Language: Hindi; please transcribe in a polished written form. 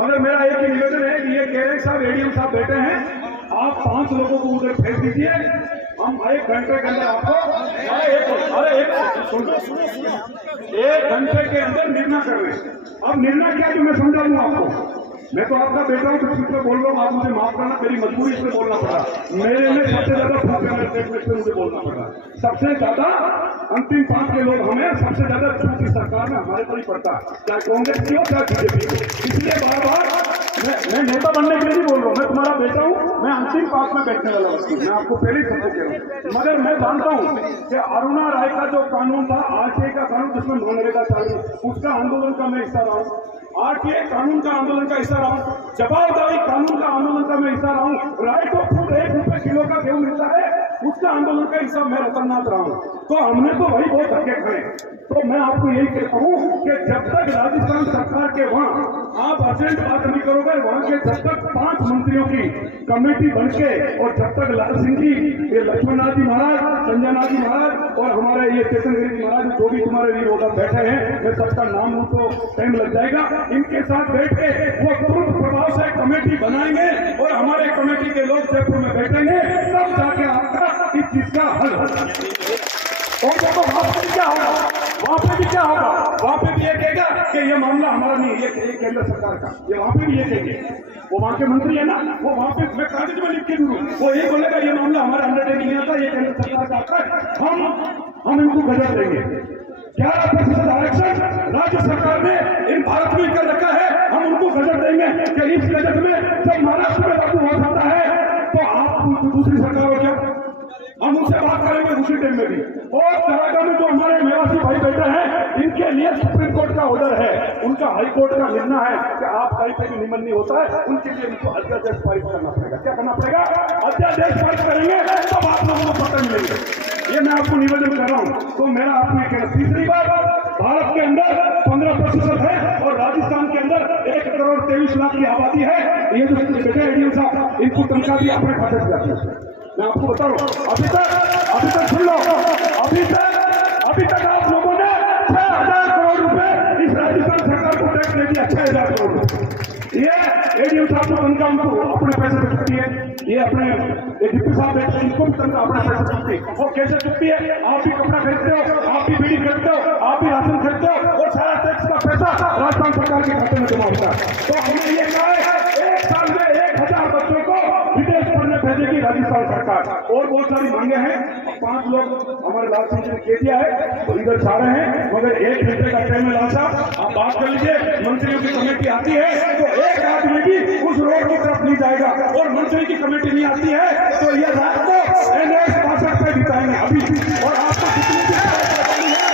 मगर मेरा एक ही निवेदन है कि ये कह रहे हैं साहब एडीएम साहब बैठे हैं, आप 5 लोगों को उधर भेज दीजिए, हम 1 घंटे के अंदर आपको सुनो 1 घंटे के अंदर निर्णय कर रहे हैं। अब निर्णय क्या जो मैं समझा दूं आपको, मैं तो आपका बेटा हूं, तो इसमें बोल रहा हूँ, आप मुझे माफ करना, मेरी मजबूरी इसमें बोलना पड़ा, मेरे में सबसे ज्यादा फूक है, मेरे स्टेटमेंट से मुझे बोलना पड़ा, सबसे ज्यादा अंतिम 5 के लोग हमें, सबसे ज्यादा छूट इस सरकार में हमारे पर ही पड़ता है, चाहे कांग्रेस की हो चाहे बीजेपी की हो। इसलिए बार बार मैं नेता बनने के लिए नहीं बोल रहा हूँ, मैं तुम्हारा बेटा हूँ, मैं अंतिम 5 में बैठने वाला व्यक्ति, मैं आपको पहले ही समझ कह रहा हूँ। मगर मैं जानता हूँ कि अरुणा राय का जो कानून था, आरटीआई का कानून जिसमें मनरेगा चालू, उसका आंदोलन का मैं हिस्सा रहा हूँ, आरटीआई कानून का आंदोलन का हिस्सा रहा हूँ, जवाबदारी कानून का आंदोलन का मैं हिस्सा रहा हूँ, राइट ऑफ फूड 1 रुपए किलो का गेहूं मिलता है, उसका आंदोलन का हिस्सा मैं रतननाथ रहा हूँ। तो हमने तो वही बहुत धक्के खाए। तो मैं आपको यही कहता हूँ कि जब तक राजस्थान सरकार के वहां आप अर्जेंट बात नहीं करोगे, वहां के जब तक 5 मंत्रियों की कमेटी बन के, और जब तक लाल सिंह जी, ये लक्ष्मणनाथ जी महाराज, संजय नाथ जी महाराज और हमारे ये चेतन गिरी जी महाराज, जो भी तुम्हारे वीर होगा बैठे हैं, मैं सबका नाम लूं तो टाइम लग जाएगा, इनके साथ बैठ के वो तुरंत प्रभाव से कमेटी बनाएंगे और हमारे कमेटी के लोग जयपुर में बैठेंगे, तब जाके आपका इस चीज का हल होगा। और देखो वहां पर क्या होगा, वहां पे भी क्या होगा, वहां पे भी ये कहेगा कि ये मामला हमारा नहीं है, ये केंद्र सरकार का, ये वहां पे भी ये कहेंगे, वो वहां के मंत्री है ना, वो वहां पे मैं कागज में लिख के दूँ, वो ये बोलेगा ये मामला हमारा अंडरटेकिंग नहीं आता, ये केंद्र सरकार का आता है, हम इनको गजब देंगे। 11% आरक्षण राज्य सरकार ने इन भारत में कर रखा है, हम उनको गजब देंगे कि इस गजब में जब महाराष्ट्र में लागू हो जाता है तो आप दूसरी सरकार हो क्या, हम उनसे बात करेंगे दूसरी टाइम में भी। और तरागा में जो हमारे मेवासी भाई बैठे हैं, इनके लिए सुप्रीम कोर्ट का ऑर्डर है, उनका हाई कोर्ट का निर्णय है कि आप कहीं पे भी निमन नहीं होता है, उनके लिए उनको अध्यादेश पारित करना पड़ेगा। क्या करना पड़ेगा? अध्यादेश पारित करेंगे तब आप लोगों को पता मिलेंगे। ये मैं आपको निवेदन कर रहा हूँ। तो मेरा आपने कहना, तीसरी बात, भारत के अंदर 15% है और राजस्थान के अंदर 1 करोड़ 23 लाख की आबादी है। ये जो बेटे एडीएम साहब, इनको तनख्वाह भी अपने खाते से जाती है। मैं आपको बता रहा हूँ, अभी तक सुन लो, अभी तक आप लोगों ने 6000 करोड़ रुपए इस राजस्थान सरकार को टैक्स दे दिया, 6000 करोड़ रुपए। ये एडीएम साहब को तनख्वाह उनको अपने पैसे पे चुकती है, ये अपने डिप्टी साहब बैठे हैं, इनको भी तनख्वाह अपने पैसे चुकती है। वो कैसे चुकती है? आप भी कपड़ा खरीदते हो, आप भी बीड़ी खरीदते हो, आप भी राशन खरीदते हो, और सारा टैक्स का पैसा राजस्थान सरकार के खाते में जमा होता है। तो हमने ये कहा है 1 साल में 1000 बच्चों को विदेश पढ़ने भेजेगी राजस्थान सरकार। और बहुत सारी मांगे हैं, 5 लोग हमारे लाल सिंह जी ने कह दिया है, तो इधर जा रहे हैं, मगर 1 घंटे का टाइम है। लाल साहब आप बात कर लीजिए, मंत्रियों की कमेटी आती है तो एक आदमी भी उस रोड की तरफ नहीं जाएगा, और मंत्री की कमेटी नहीं आती है तो ये रात को NH 62 पे बिताएंगे अभी। और आपको जितनी भी बात हो रही है